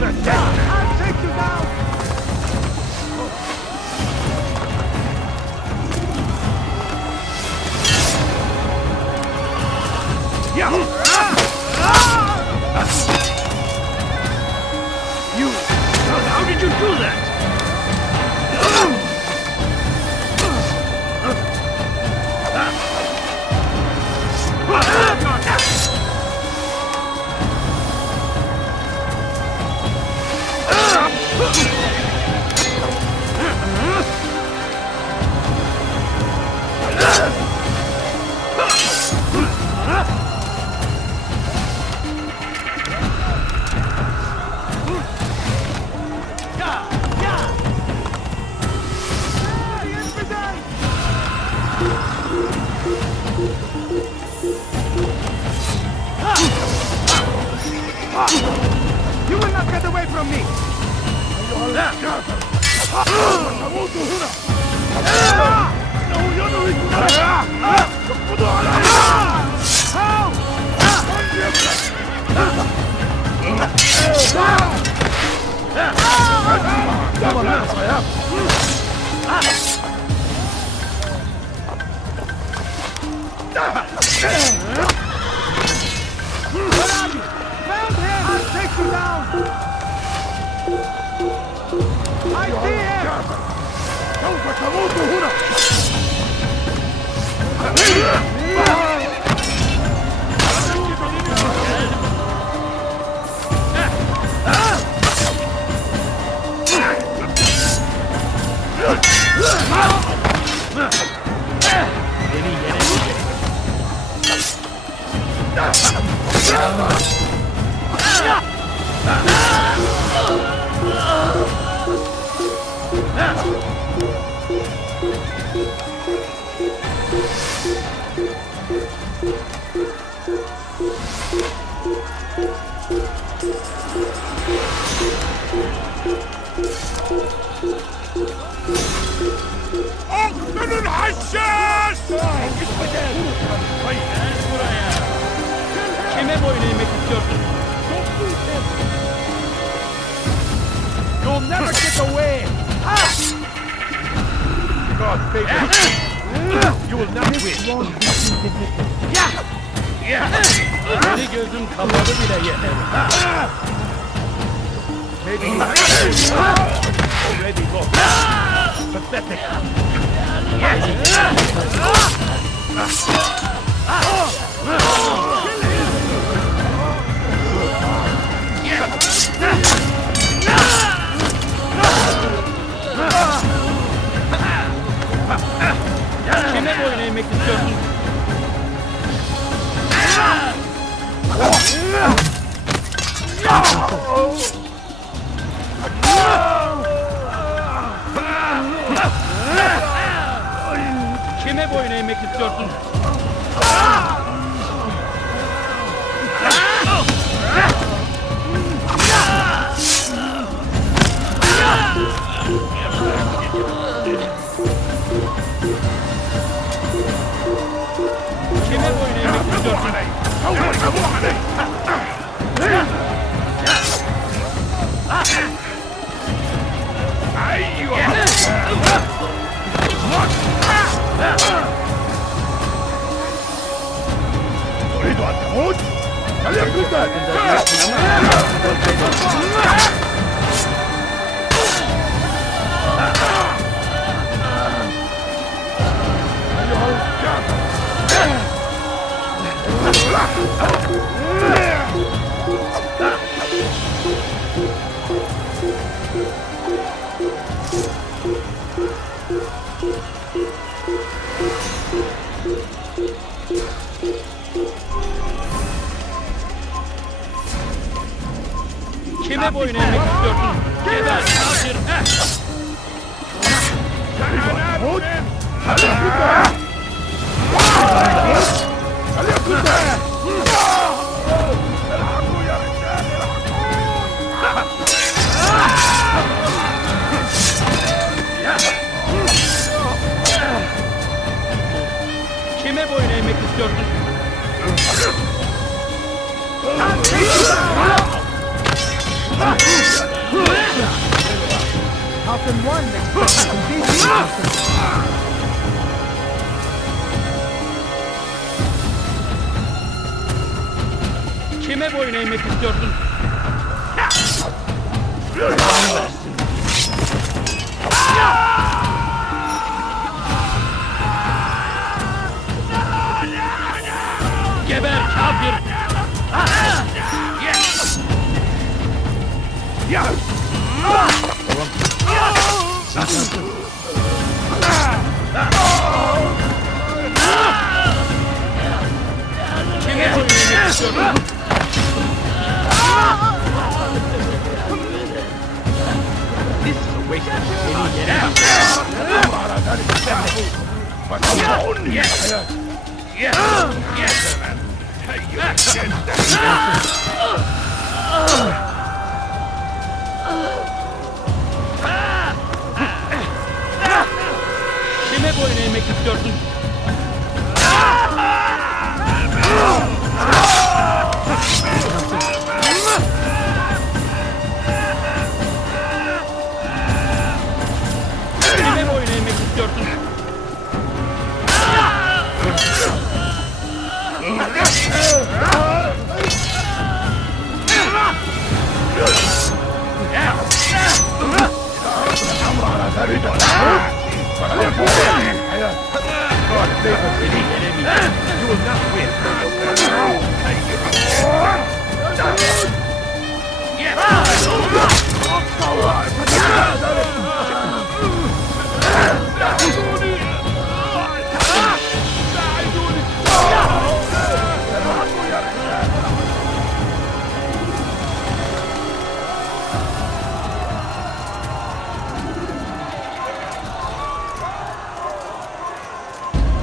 gonna take that. I'll take you down! Yeah. You. How did you do that? You will not get away from me! Found him! I'll take you down! I see him! سوف تموت هنا. أقتل الحشاش! Kime boyun eğmek istiyorsun? You'll never get away! God favor you will not win. Beni gözüm kapalı bile yeter. Maybe you already lost. Pathetic. Kime boyun eğmek istiyorsun? Kime boyun eğmek istiyorsun? Kime boyun eğmek istiyorsun? تريد أن تموت؟ فليكن ذلك. Kime boyun eğmek istiyorsun? Geber, kafir! تموت؟ فليكن ذلك. فليكن ذلك. الحقوا يا رجال Kime boyun eğmek istiyorsun? I'll take you down! How can one expect to compete with us? Kime boyun eğmek istiyorsun? Geber kafir! Kime boyun eğmek istiyorsun? This is a waste of Yes! Yes! Yes! Hey, you Kime boyun eğmek istiyorsun? Kime boyun eğmek istiyorsun? You will not win.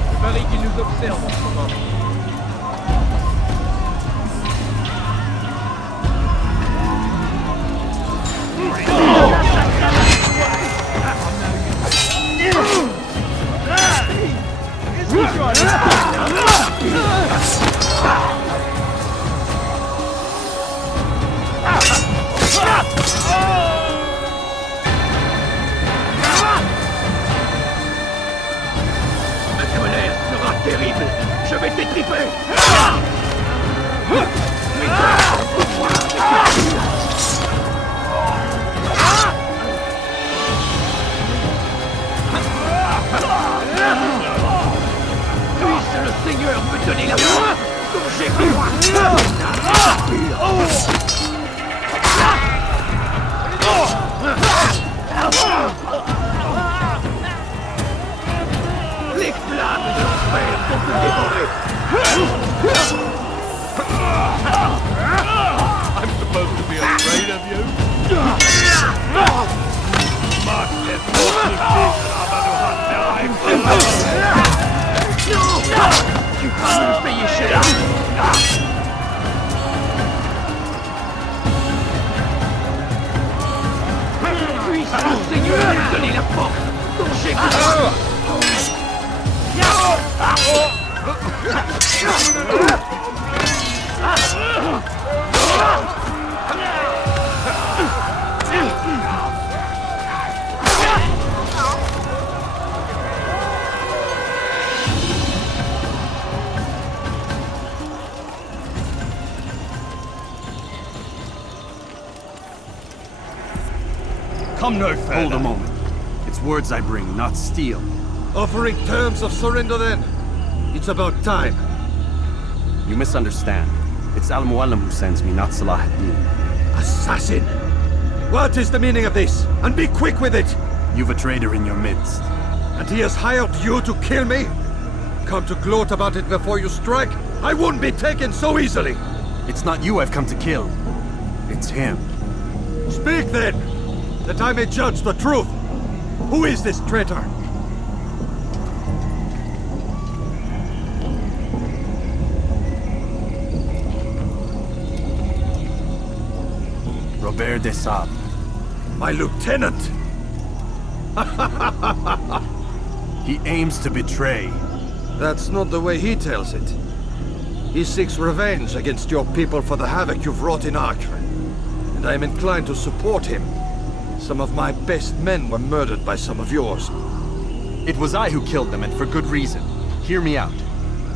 Il paraît qu'il nous observe en ce moment. Ma colère sera terrible. Je vais t'étriper. Puisse le Seigneur me donner la foi dont j'ai besoin. Les flammes de l'enfer vont te dévorer. I'm supposed to be afraid of you. Tu vas me payer cher. Puisse le Seigneur me donner la force dont j'ai besoin. Come no further. Hold a moment. It's words I bring, not steel. Offering terms of surrender then? It's about time. You misunderstand. It's Al-Mualim who sends me, not Salah ad-Din. Assassin! What is the meaning of this? And be quick with it! You've a traitor in your midst. And he has hired you to kill me? Come to gloat about it before you strike? I wouldn't be taken so easily! It's not you I've come to kill. It's him. Speak then, that I may judge the truth. Who is this traitor? Robert de Sable. My lieutenant! He aims to betray. That's not the way he tells it. He seeks revenge against your people for the havoc you've wrought in Acre. And I am inclined to support him, Some of my best men were murdered by some of yours. It was I who killed them, and for good reason. Hear me out.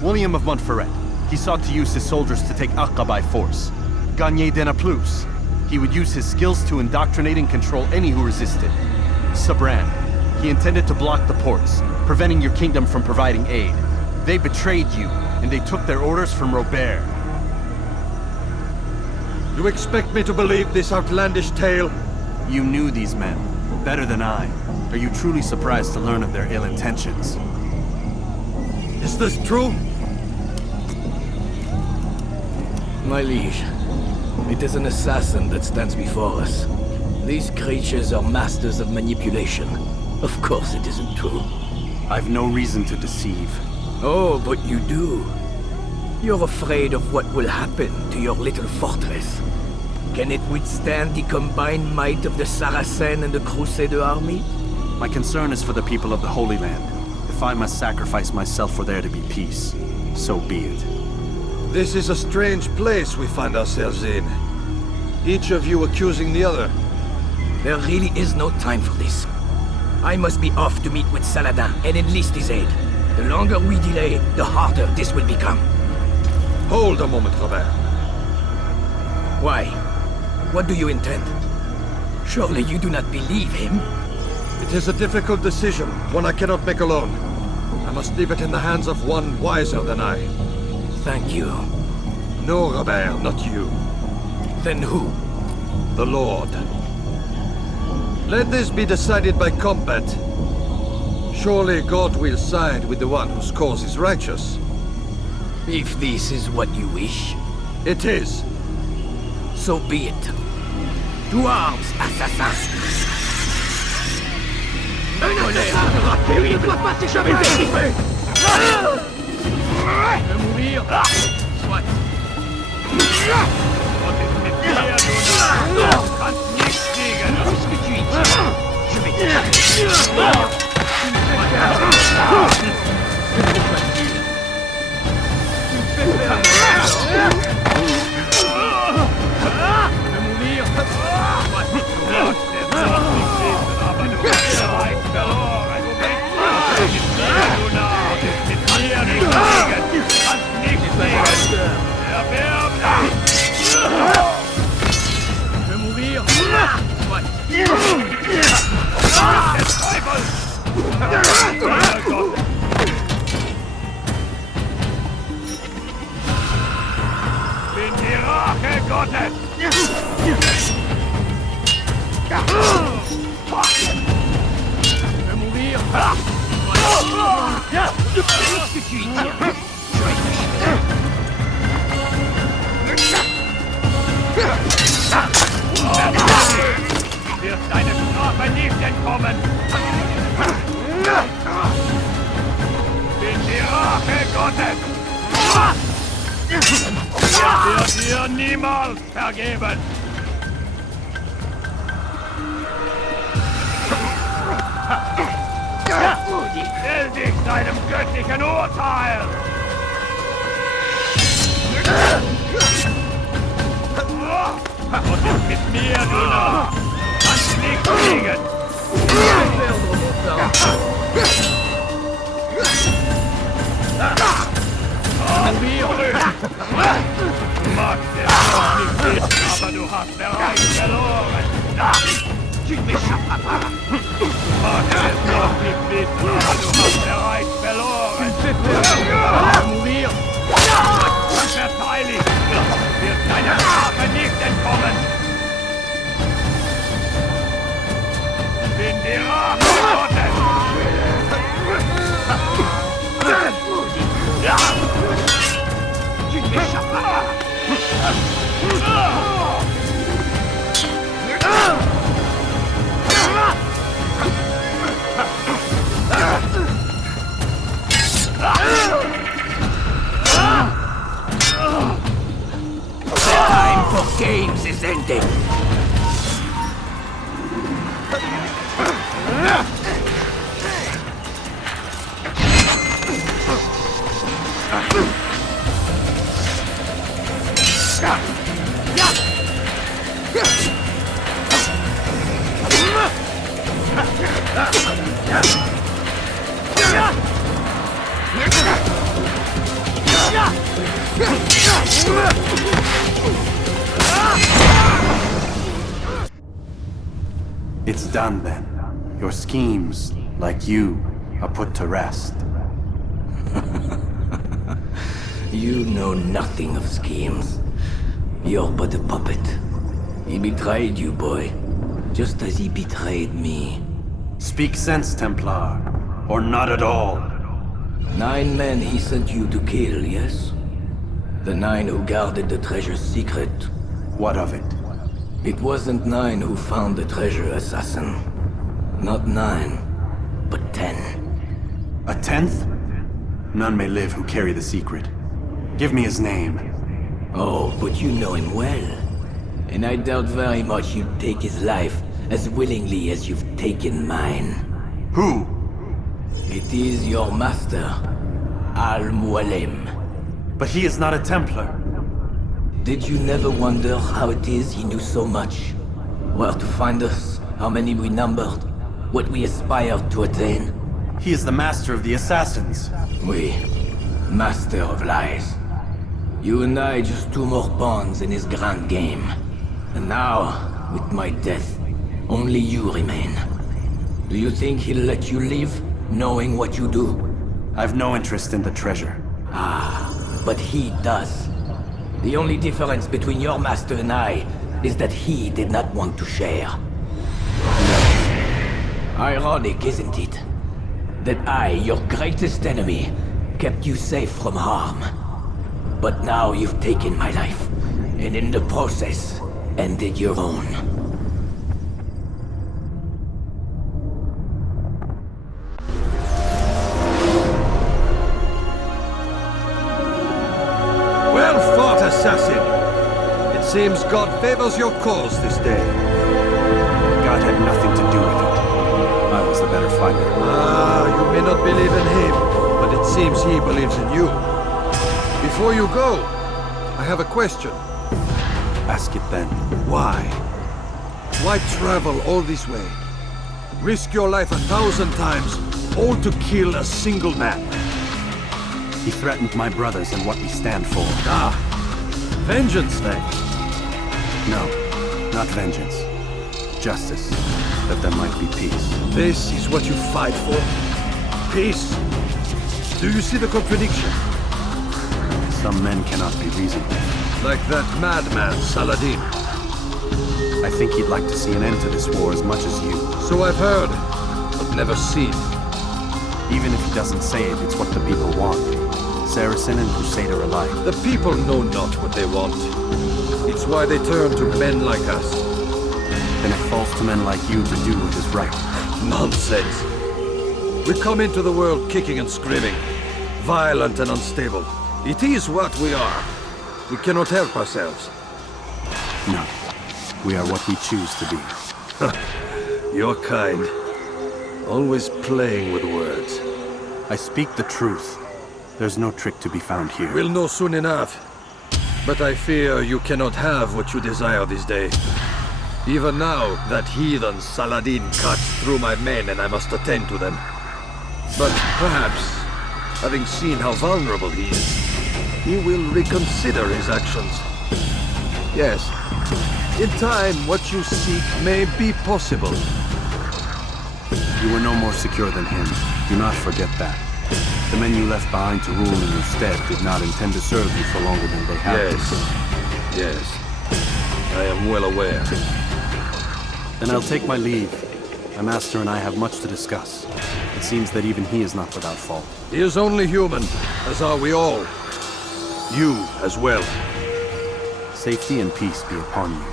William of Montferrat. He sought to use his soldiers to take Acre by force. Gagné de Naplouse. He would use his skills to indoctrinate and control any who resisted. Sabran. He intended to block the ports, preventing your kingdom from providing aid. They betrayed you, and they took their orders from Robert. You expect me to believe this outlandish tale? You knew these men, better than I. Are you truly surprised to learn of their ill intentions? Is this true? My liege, it is an assassin that stands before us. These creatures are masters of manipulation. Of course it isn't true. I've no reason to deceive. Oh, but you do. You're afraid of what will happen to your little fortress. Can it withstand the combined might of the Saracen and the Crusader army? My concern is for the people of the Holy Land. If I must sacrifice myself for there to be peace, so be it. This is a strange place we find ourselves in. Each of you accusing the other. There really is no time for this. I must be off to meet with Saladin and enlist his aid. The longer we delay, the harder this will become. Hold a moment, Robert. Why? What do you intend? Surely you do not believe him? It is a difficult decision, one I cannot make alone. I must leave it in the hands of one wiser than I. Thank you. No, Robert, not you. Then who? The Lord. Let this be decided by combat. Surely God will side with the one whose cause is righteous. If this is what you wish, It is. so be it. To arms, assassins! Un assassin! Il ne doit pas s'échapper! Je vais mourir. Soit. Gott ist mit mir, du kannst nichts gegen. Qu'est-ce que tu y dis? Je vais te... C'est trop facile. Tu me fais perdre. Je vais mourir. Soit. Gott, der Tod nicht lesen, aber du hast bereits verloren. Gott ist mit mir, du Narr. Gott ist mit mir, du Gegen. Du kannst nichts gegen. Erwerb dich. Je vais mourir. Soit. Der Teufel! Gott! Bin die Rache Gottes! Je vais mourir! Qu'est-ce que tu y dis? Je vais t'achever. Wird deine Strafe nicht entkommen! Bin die Rache Gottes! Wird dir niemals vergeben! Stell dich deinem göttlichen Urteil! Gott ist mit mir, du Narr! Kannst nichts gegen! Du magst es noch nicht wissen, aber du hast bereits verloren! Tu ne m'échapperas pas. Du magst es noch nicht wissen, aber du hast bereits verloren! Mourir! Verteidigt! Wird deiner Strafe nicht entkommen! Bin die Rache Gottes! Tu ne m'échapperas pas. The time for games is ending. It's done then. Your schemes, like you, are put to rest. You know nothing of schemes. You're but a puppet. He betrayed you, boy. Just as he betrayed me. Speak sense, Templar. Or not at all. 9 men he sent you to kill, yes? The 9 who guarded the treasure's secret. What of it? It wasn't 9 who found the treasure, assassin. Not 9, but 10. A 10th? None may live who carry the secret. Give me his name. Oh, but you know him well. And I doubt very much you'd take his life as willingly as you've taken mine. Who? It is your master, Al-Mualim. But he is not a Templar. Did you never wonder how it is he knew so much? Where to find us, how many we numbered, what we aspired to attain? He is the master of the assassins. We, master of lies. You and I just 2 more pawns in his grand game. And now, with my death, only you remain. Do you think he'll let you live, knowing what you do? I've no interest in the treasure. Ah, but he does. The only difference between your master and I is that he did not want to share. Ironic, isn't it? That I, your greatest enemy, kept you safe from harm. But now you've taken my life, and in the process, ended your own. Well fought, assassin! It seems God favors your cause this day. God had nothing to do with it. I was the better fighter. Ah, you may not believe in him, but it seems he believes in you. Before you go, I have a question. Ask it then. Why? Why travel all this way? Risk your life 1,000 times, all to kill a single man. He threatened my brothers and what we stand for. Ah, vengeance then. No, not vengeance. Justice, that there might be peace. This is what you fight for? Peace? Do you see the contradiction? Some men cannot be reasoned with. Like that madman, Saladin. I think he'd like to see an end to this war as much as you. So I've heard, but never seen. Even if he doesn't say it, it's what the people want. Saracen and Crusader alike. The people know not what they want. It's why they turn to men like us. Then it falls to men like you to do what is right. Nonsense. We come into the world kicking and screaming, violent and unstable. It is what we are. We cannot help ourselves. No. We are what we choose to be. You're kind. Always playing with words. I speak the truth. There's no trick to be found here. We'll know soon enough. But I fear you cannot have what you desire this day. Even now, that heathen Saladin cuts through my men and I must attend to them. But perhaps, having seen how vulnerable he is, he will reconsider his actions. Yes, in time, what you seek may be possible. You were no more secure than him. Do not forget that. The men you left behind to rule in your stead did not intend to serve you for longer than they have. Yes. I am well aware. Then I'll take my leave. My master and I have much to discuss. It seems that even he is not without fault. He is only human, as are we all. You as well. Safety and peace be upon you.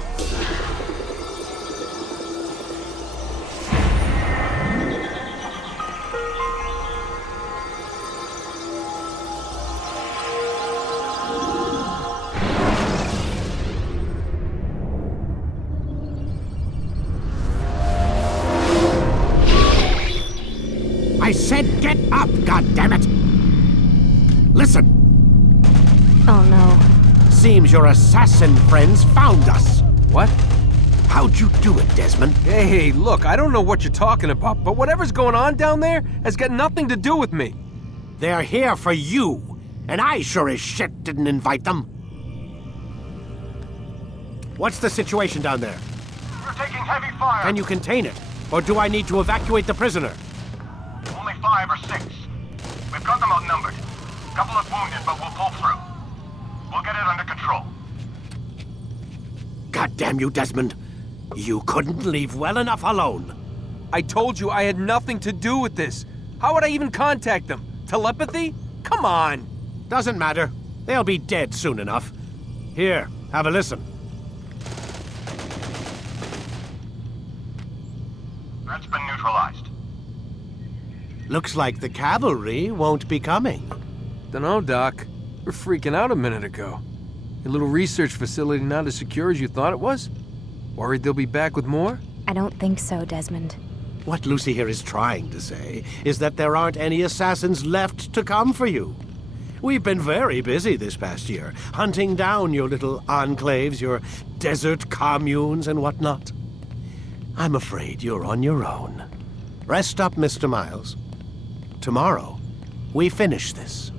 I said get up, goddammit! Listen, Oh no. seems your assassin friends found us. What? How'd you do it, Desmond? Hey, look, I don't know what you're talking about, but whatever's going on down there has got nothing to do with me. They're here for you, and I sure as shit didn't invite them. What's the situation down there? We're taking heavy fire. Can you contain it? Or do I need to evacuate the prisoner? Only 5 or 6. We've got them outnumbered. Couple of wounded, but we'll pull through. We'll get it under control. God damn you, Desmond. You couldn't leave well enough alone. I told you I had nothing to do with this. How would I even contact them? Telepathy? Come on. Doesn't matter. They'll be dead soon enough. Here, have a listen. That's been neutralized. Looks like the cavalry won't be coming. Dunno, Doc. We're freaking out a minute ago. Your little research facility not as secure as you thought it was? Worried they'll be back with more? I don't think so, Desmond. What Lucy here is trying to say is that there aren't any assassins left to come for you. We've been very busy this past year, hunting down your little enclaves, your desert communes and whatnot. I'm afraid you're on your own. Rest up, Mr. Miles. Tomorrow, we finish this.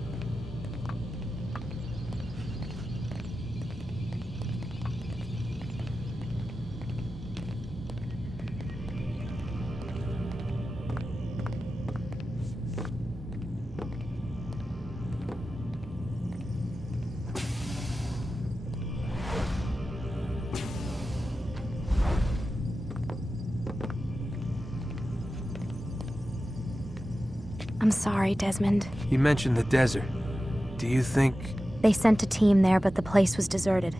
I'm sorry, Desmond. You mentioned the desert. Do you think... They sent a team there, but the place was deserted.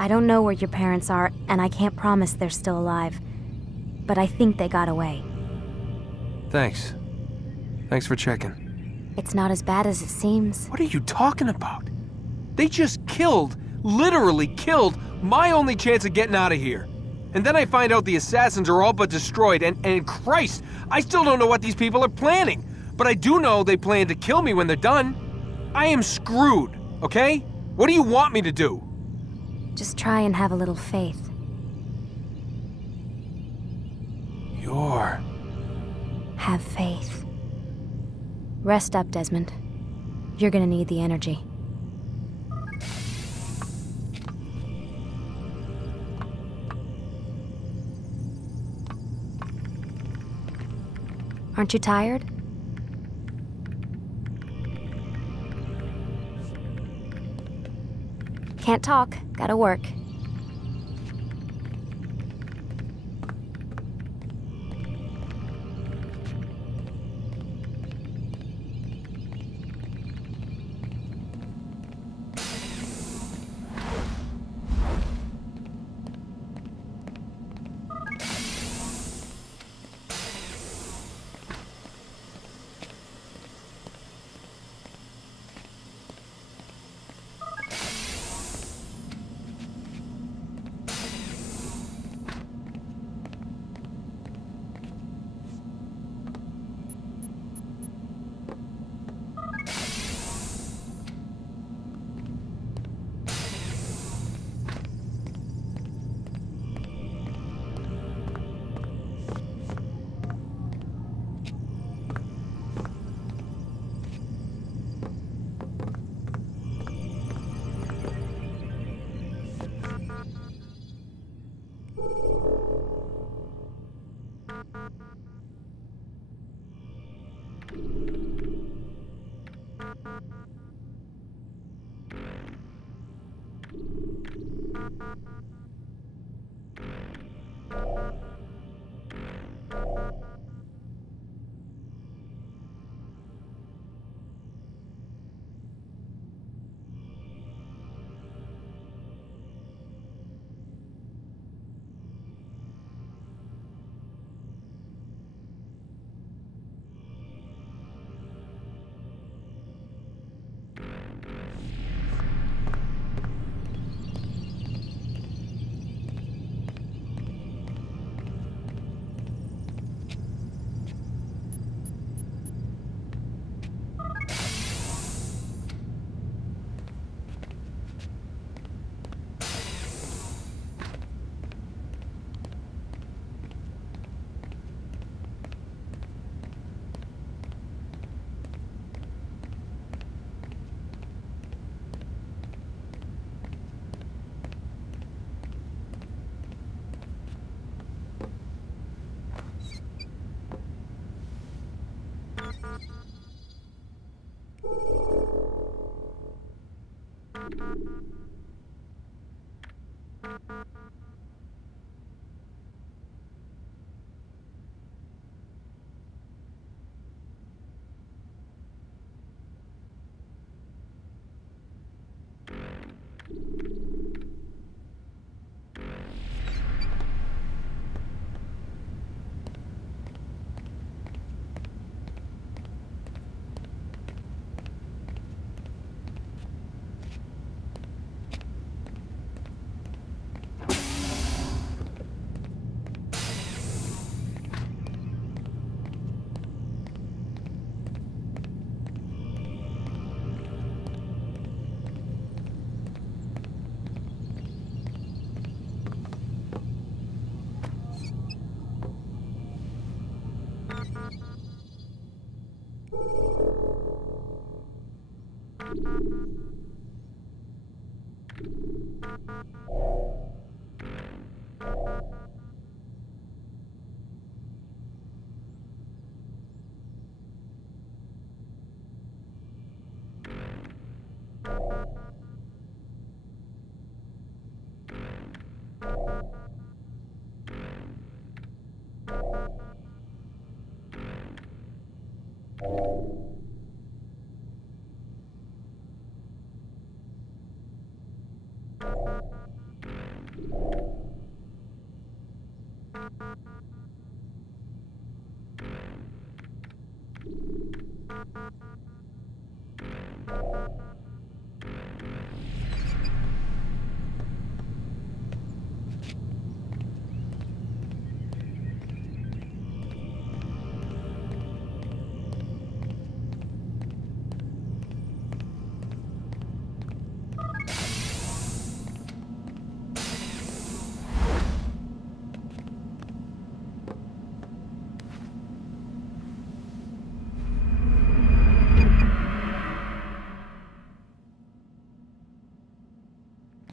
I don't know where your parents are, and I can't promise they're still alive. But I think they got away. Thanks. Thanks for checking. It's not as bad as it seems. What are you talking about? They just killed, literally killed, my only chance of getting out of here. And then I find out the assassins are all but destroyed, and Christ, I still don't know what these people are planning. But I do know they plan to kill me when they're done. I am screwed, okay? What do you want me to do? Just try and have a little faith. Have faith. Rest up, Desmond. You're gonna need the energy. Aren't you tired? Can't talk. Gotta work.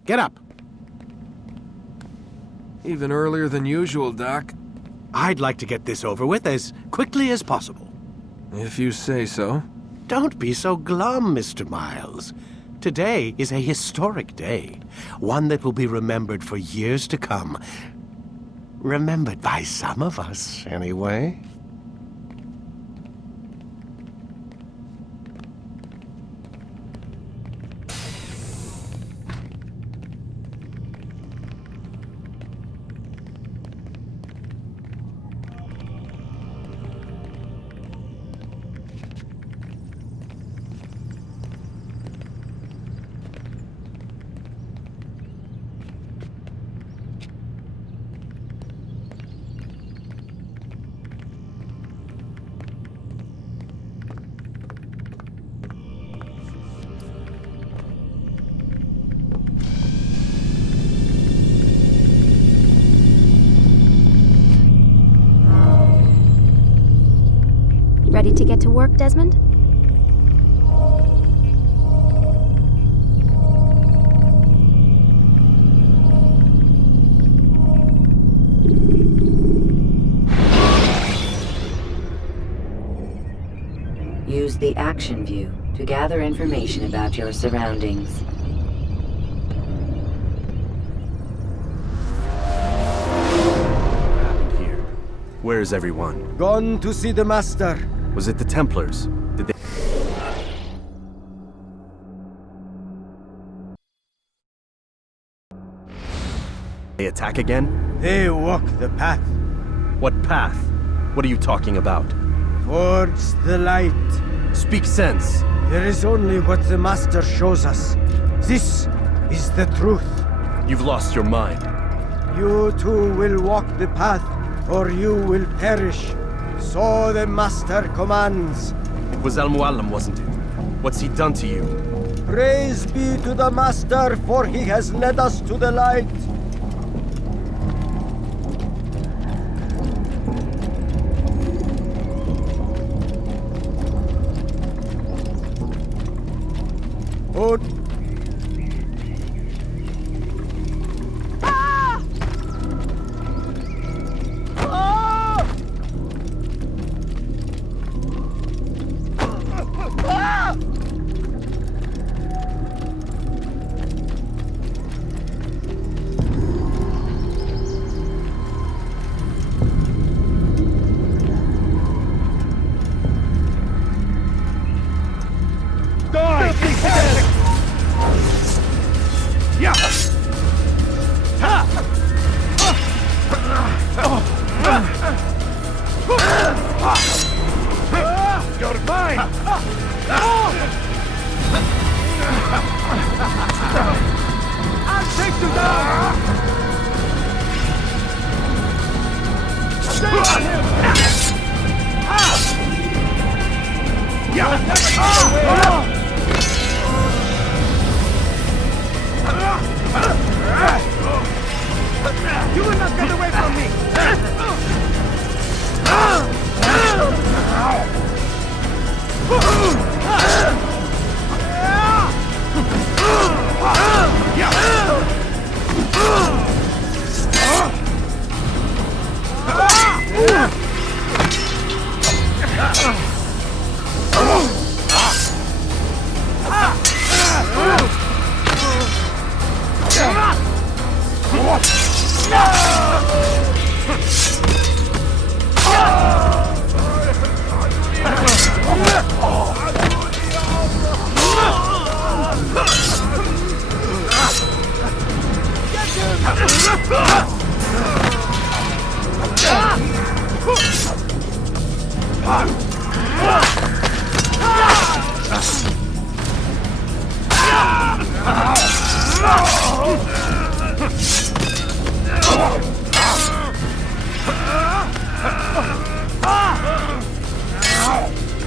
Get up. Even earlier than usual, Doc. I'd like to get this over with as quickly as possible. If you say so. Don't be so glum, Mr. Miles. Today is a historic day, one that will be remembered for years to come. Remembered by some of us, anyway. Ready to get to work, Desmond? Use the action view to gather information about your surroundings. What happened here? Where is everyone? Gone to see the Master. Was it the Templars? Did they attack again? They walk the path What path? What are you talking about? towards the light. Speak sense. There is only what the Master shows us. This is the truth. You've lost your mind. You too will walk the path, or you will perish. So the Master commands. It was Al-Mualim, wasn't it? What's he done to you? Praise be to the Master, for he has led us to the light. Oh. You're mine! I'll take you down! You will not get away from me!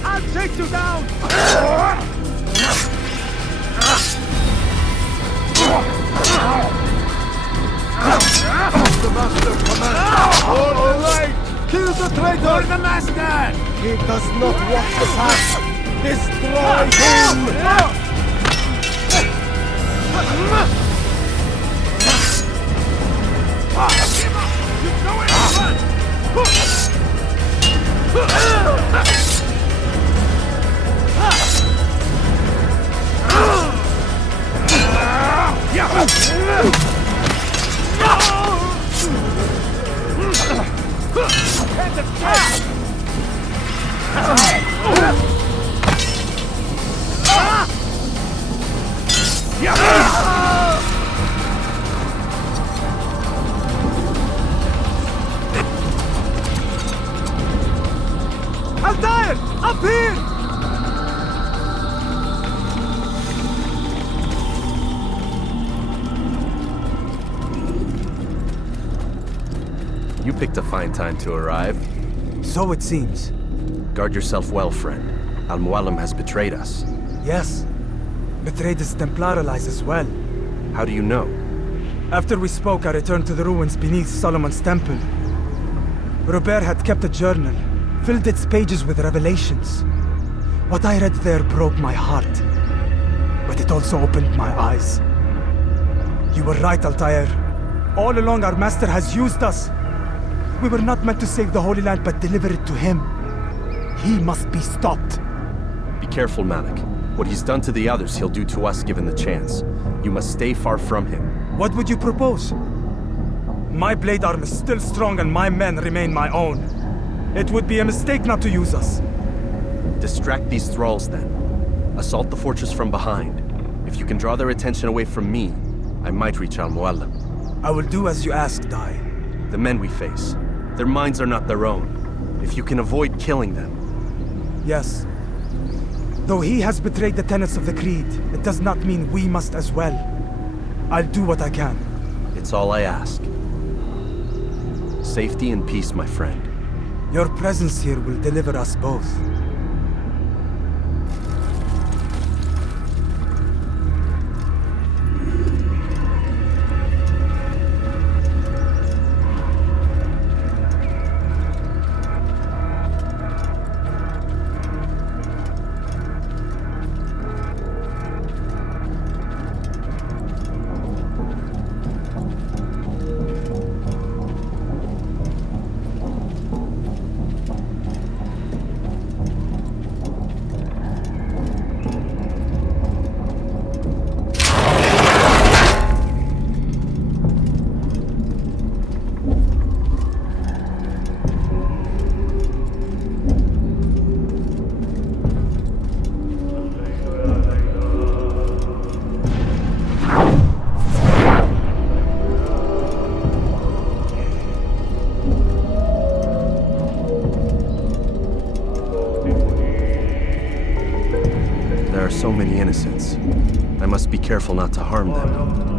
I'll take you down! The Master commands. All right! Kill the traitor! The Master! He does not walk the path! Destroy him! You know it! Altair! Up here! You picked a fine time to arrive. So it seems. Guard yourself well, friend. Al-Mualim has betrayed us. Yes. Betrayed his Templar allies as well. How do you know? After we spoke, I returned to the ruins beneath Solomon's temple. Robert had kept a journal, filled its pages with revelations. What I read there broke my heart. But it also opened my eyes. You were right, Altair. All along our master has used us. We were not meant to save the Holy Land, but deliver it to him. He must be stopped. Be careful, Malik. What he's done to the others, he'll do to us given the chance. You must stay far from him. What would you propose? My blade arm is still strong and my men remain my own. It would be a mistake not to use us. Distract these thralls, then. Assault the fortress from behind. If you can draw their attention away from me, I might reach Al-Mualim. I will do as you ask, Dai. The men we face, their minds are not their own. If you can avoid killing them. Yes. Though he has betrayed the tenets of the Creed, it does not mean we must as well. I'll do what I can. It's all I ask. Safety and peace, my friend. Your presence here will deliver us both. So many innocents. I must be careful not to harm them.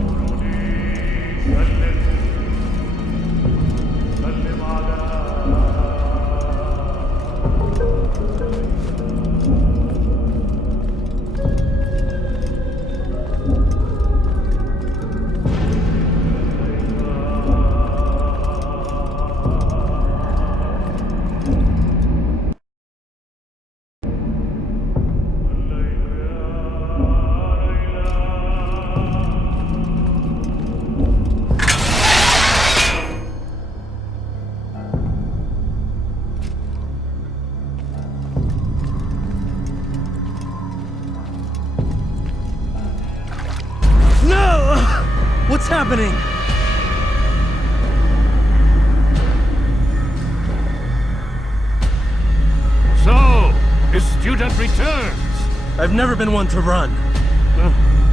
What's happening? So, the student returns. I've never been one to run.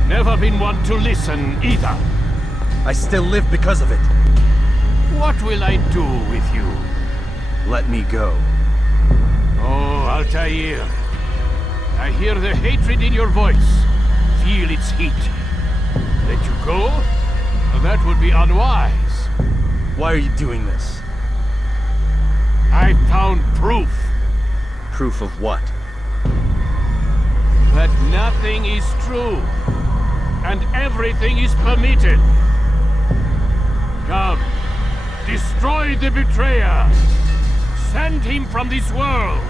Never been one to listen either. I still live because of it. What will I do with you? Let me go. Oh, Altair. I hear the hatred in your voice. Feel its heat. Let you go? That would be unwise. Why are you doing this? I found proof. Proof of what? That nothing is true. And everything is permitted. Come. Destroy the betrayer. Send him from this world.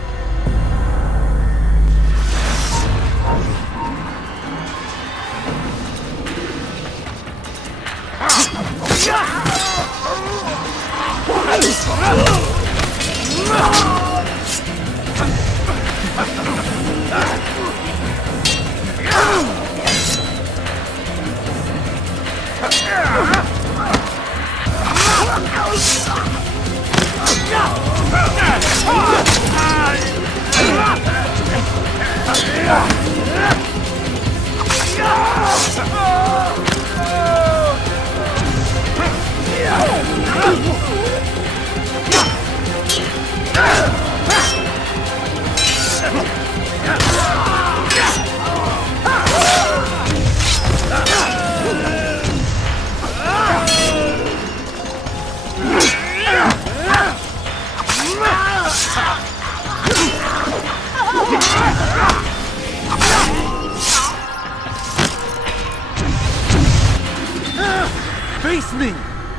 Face me!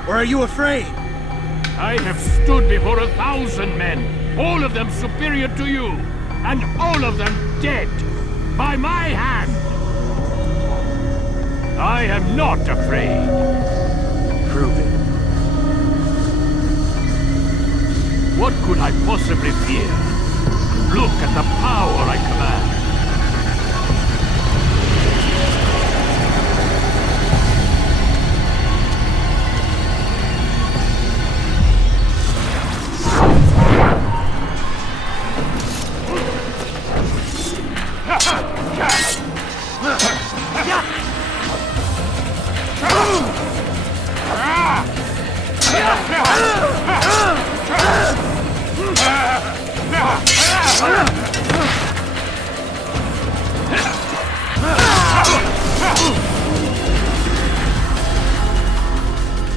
Or are you afraid? I have stood before 1,000 men, all of them superior to you, and all of them dead, by my hand. I am not afraid. Prove it. What could I possibly fear? Look at the power I command.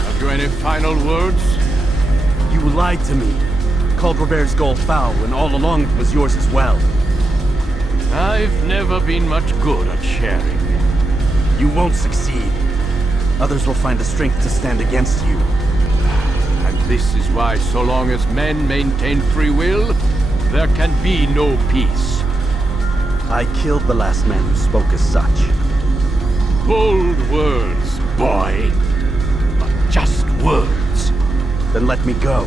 Have you any final words? You lied to me. Called Robert's gold foul when all along it was yours as well. I've never been much good at sharing. You won't succeed. Others will find the strength to stand against you. And this is why, so long as men maintain free will, there can be no peace. I killed the last man who spoke as such. Bold words, boy. But just words. Then let me go.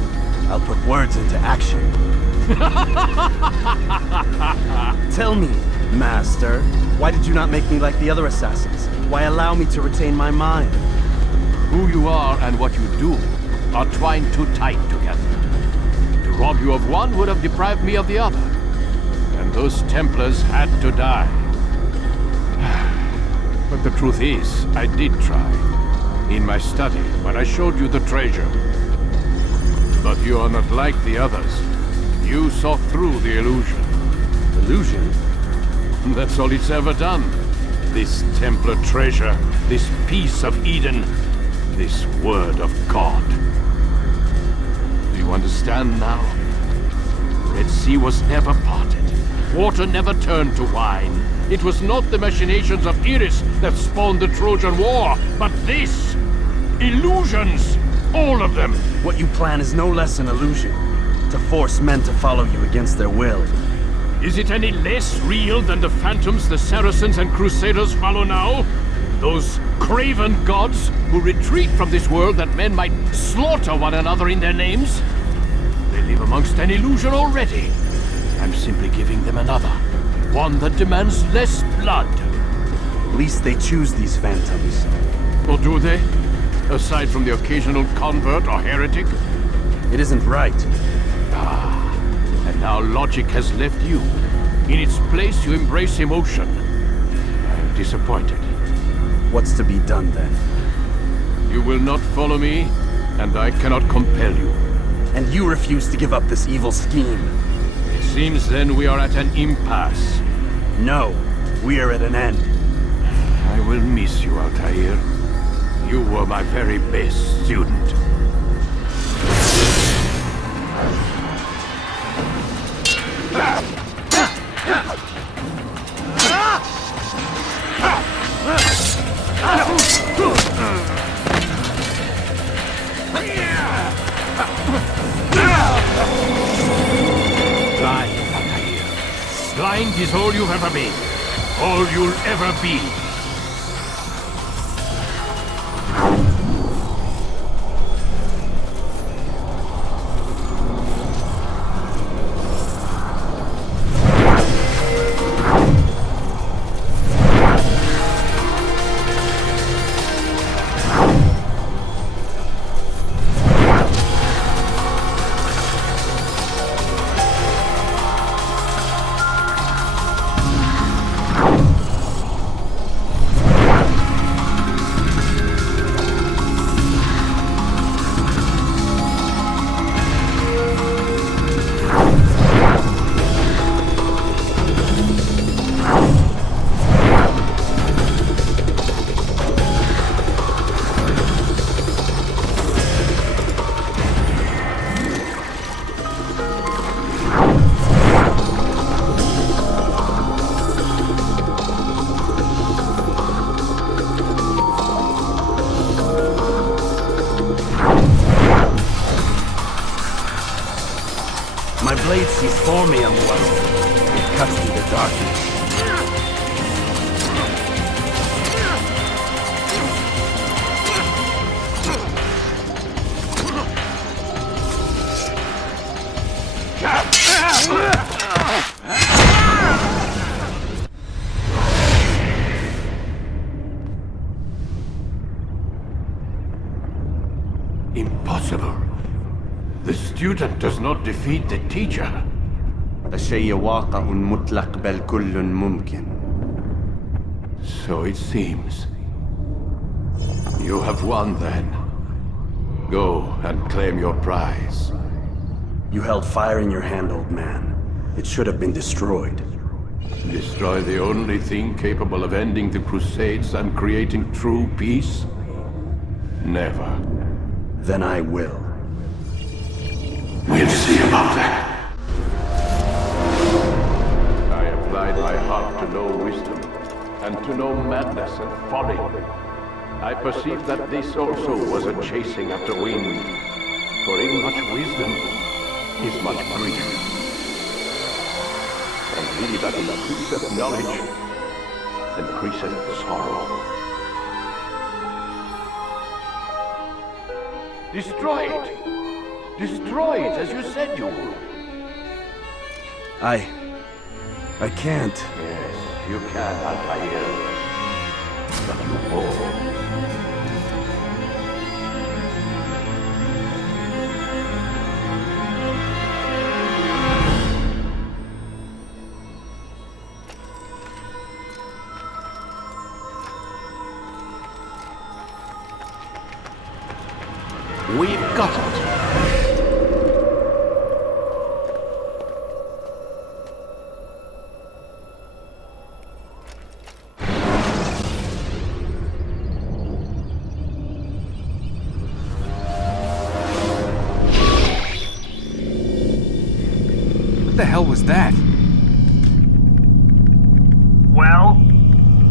I'll put words into action. Tell me, Master, why did you not make me like the other assassins? Why allow me to retain my mind? Who you are and what you do are twined too tight together. To rob you of one would have deprived me of the other. And those Templars had to die. But the truth is, I did try. In my study, when I showed you the treasure. But you are not like the others. You saw through the illusion. Illusion? That's all it's ever done. This Templar treasure, this piece of Eden, this word of God. Do you understand now? Red Sea was never parted. Water never turned to wine. It was not the machinations of Iris that spawned the Trojan War, but this! Illusions! All of them! What you plan is no less an illusion. To force men to follow you against their will. Is it any less real than the phantoms the Saracens and Crusaders follow now? Those craven gods who retreat from this world that men might slaughter one another in their names? They live amongst an illusion already. I'm simply giving them another. One that demands less blood. At least they choose these phantoms. Or do they? Aside from the occasional convert or heretic? It isn't right. And now logic has left you. In its place, you embrace emotion. I am disappointed. What's to be done then? You will not follow me, and I cannot compel you. And you refuse to give up this evil scheme. It seems then we are at an impasse. No, we are at an end. I will miss you, Altair. You were my very best student. Blind, Altair. Blind is all you've ever been. All you'll ever be. My blade sees formium well. It cuts through the darkness. Impossible. The student does not defeat the teacher. الشيء واقع مطلق بل كل ممكن. So it seems. You have won then. Go and claim your prize. You held fire in your hand, old man. It should have been destroyed. Destroy the only thing capable of ending the Crusades and creating true peace? Never. Then I will. We'll see about that. I applied my heart to know wisdom, and to know madness and folly. I perceived that this also was a chasing after wind, for in much wisdom is much grief. And he that increaseth knowledge increaseth sorrow. Destroy it! Destroy it, as you said you would. I can't. Yes, you can, Altair. But you won't. We've got it. What the hell was that? Well?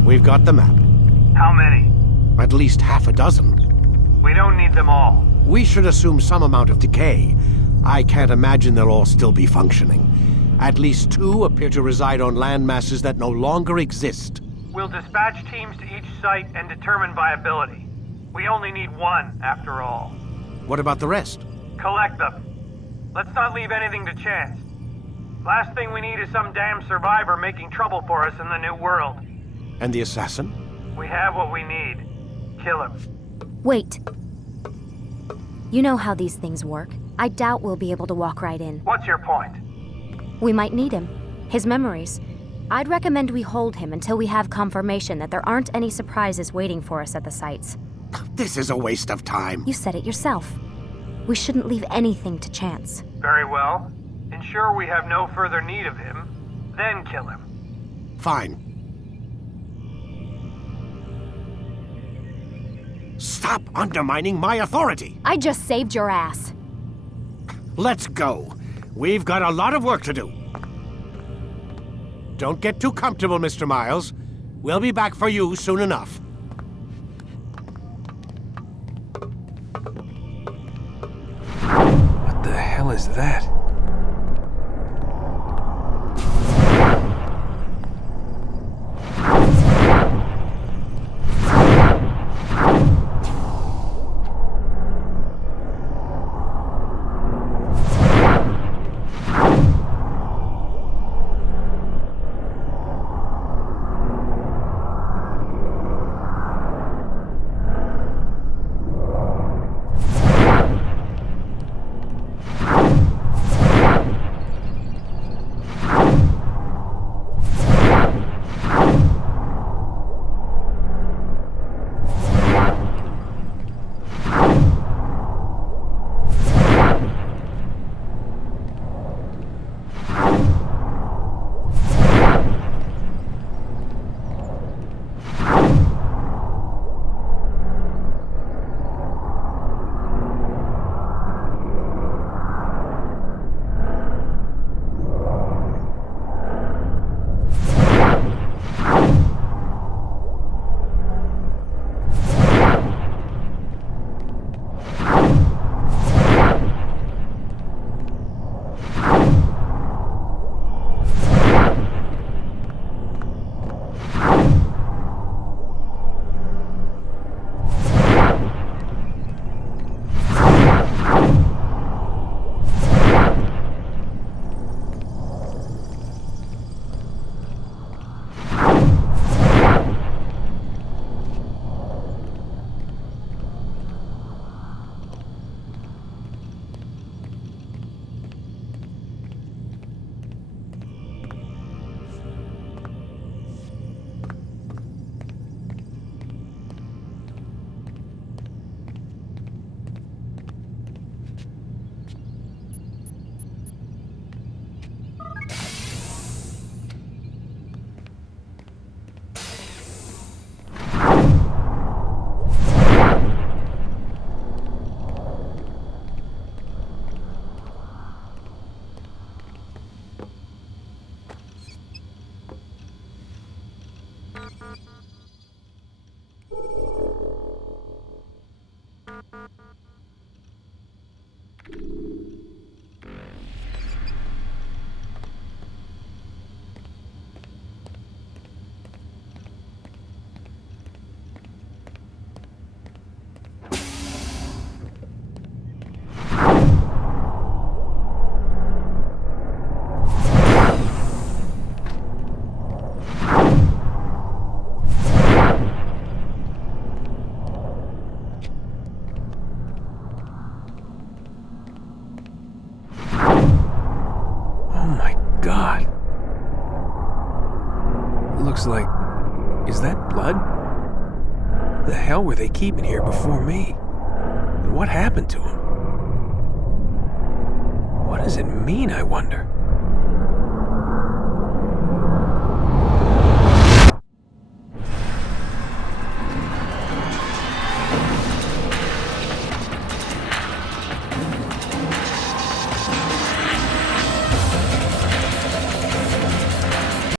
We've got the map. How many? At least half a dozen. We don't need them all. We should assume some amount of decay. I can't imagine they'll all still be functioning. At least 2 appear to reside on land masses that no longer exist. We'll dispatch teams to each site and determine viability. We only need 1, after all. What about the rest? Collect them. Let's not leave anything to chance. Last thing we need is some damn survivor making trouble for us in the new world. And the assassin? We have what we need. Kill him. Wait. You know how these things work. I doubt we'll be able to walk right in. What's your point? We might need him. His memories. I'd recommend we hold him until we have confirmation that there aren't any surprises waiting for us at the sites. This is a waste of time. You said it yourself. We shouldn't leave anything to chance. Very well. Ensure we have no further need of him, then kill him. Fine. Stop undermining my authority! I just saved your ass. Let's go. We've got a lot of work to do. Don't get too comfortable, Mr. Miles. We'll be back for you soon enough. What the hell is that? Looks like... is that blood? What the hell were they keeping here before me? And what happened to him? What does it mean, I wonder?